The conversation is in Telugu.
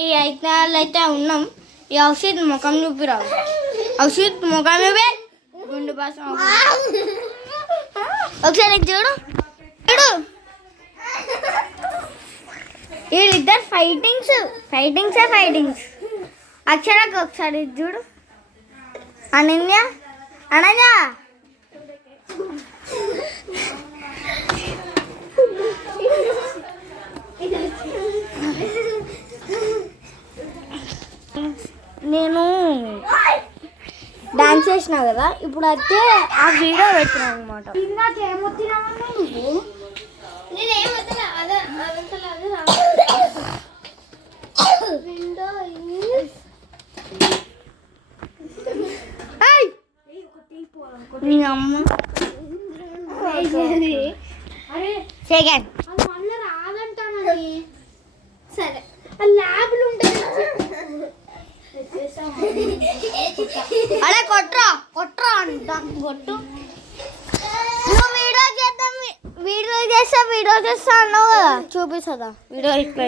ఈ 5 నెలలు అయితే ఉన్నాం. ఈ ఔషధ్ ముఖం చూపిరావు. ఔషధ్ ముఖం చూపి గుండు బాస ఒకసారి చూడు చూడు. వీళ్ళిద్దరు ఫైటింగ్స్. అక్షరాకు ఒకసారి చూడు. అనన్య నేను డాన్స్ చేసినా కదా, ఇప్పుడు అయితే ఆ వీడియో పెట్టినా అనమాట. మీ అమ్మ సెకండ్ రాదంటానని. సరే ల్యాబ్లు ఉంటాయి. అరే కొట్రా అంట కొట్టు. నువ్వు వీడియో చేస్తా అన్నావు కదా, చూపిస్తుందా వీడియో ఇట్లా.